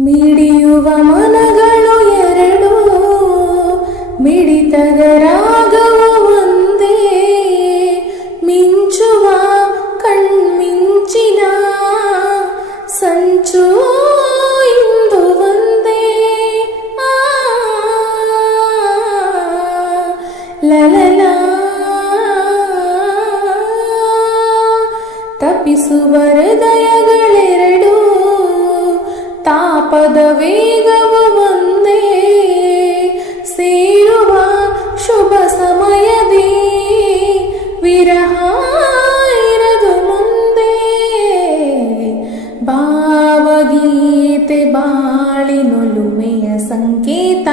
ಮಿಡಿಯುವ ಮನಗಳು ಎರಡು, ಮಿಡಿತದ ರಾಗವು ಒಂದೇ, ಮಿಂಚುವ ಕಣ್ಮಿಂಚಿನ ಸಂಚು ಇಂದು ಒಂದೇ. ಲಲಲ ತಪಿಸುವ ಹೃದಯಗಳೆರಡು, ತಾಪದ ವೇಗವು ಒಂದೇ, ಸೇರುವ ಶುಭ ಸಮಯದಿ ವಿರಹ ಇರದು ಮುಂದೆ. ಭಾವಗೀತೆ ಬಾಳಿನೊಲುಮೆಯ ಸಂಕೇತ.